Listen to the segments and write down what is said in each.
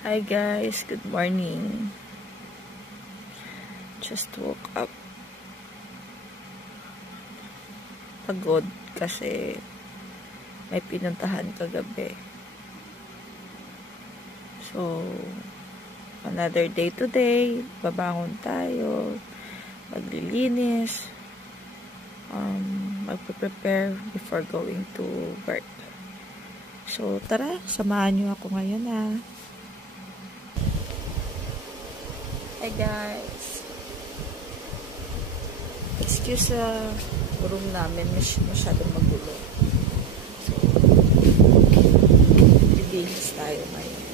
Hi guys, good morning. Just woke up. Pagod kasi may pinuntahan kagabi. So, another day today. Babangon tayo. Maglilinis. Magpe-prepare before going to work. So, tara, samahan nyo ako ngayon Hi guys. Excuse sa room namin, masyadong magulo. So, bibihis tayo ngayon.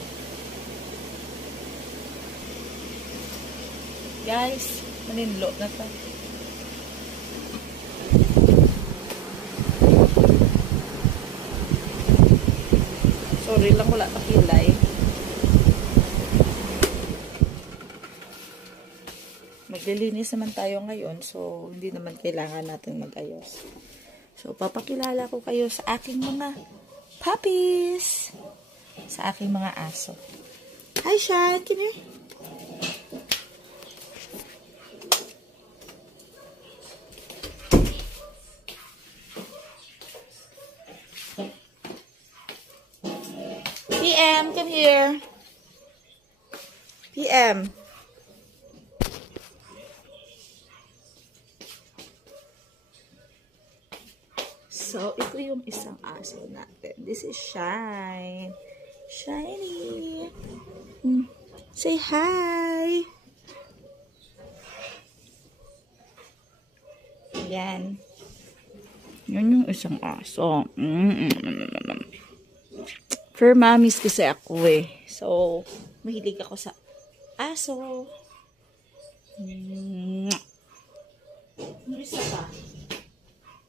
Guys, maninlo na to. Sorry lang, wala pa kilay. Maglilinis naman tayo ngayon, so hindi naman kailangan natin mag-ayos. So, papakilala ko kayo sa aking mga puppies. Sa aking mga aso. Hi, Sean! Come here. PM, come here. PM. So, ito yung isang aso natin. This is Shine. Shiny. Say hi. Yan. Yan yung isang aso. For mommies kasi ako So, mahilig ako sa aso. Yung isa pa.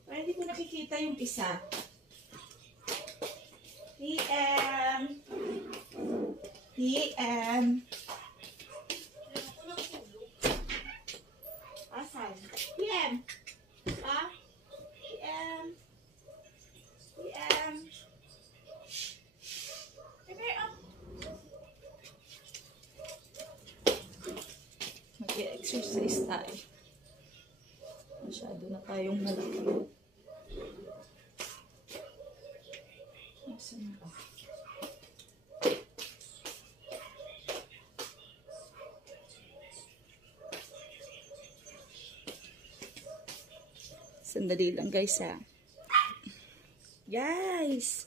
Parang hindi ko nakikita yung isa. PM. PM. Asan? PM. Ha? PM. PM. Mag-exercise tayo. Masyado na tayong malaki. Sandali lang guys Guys!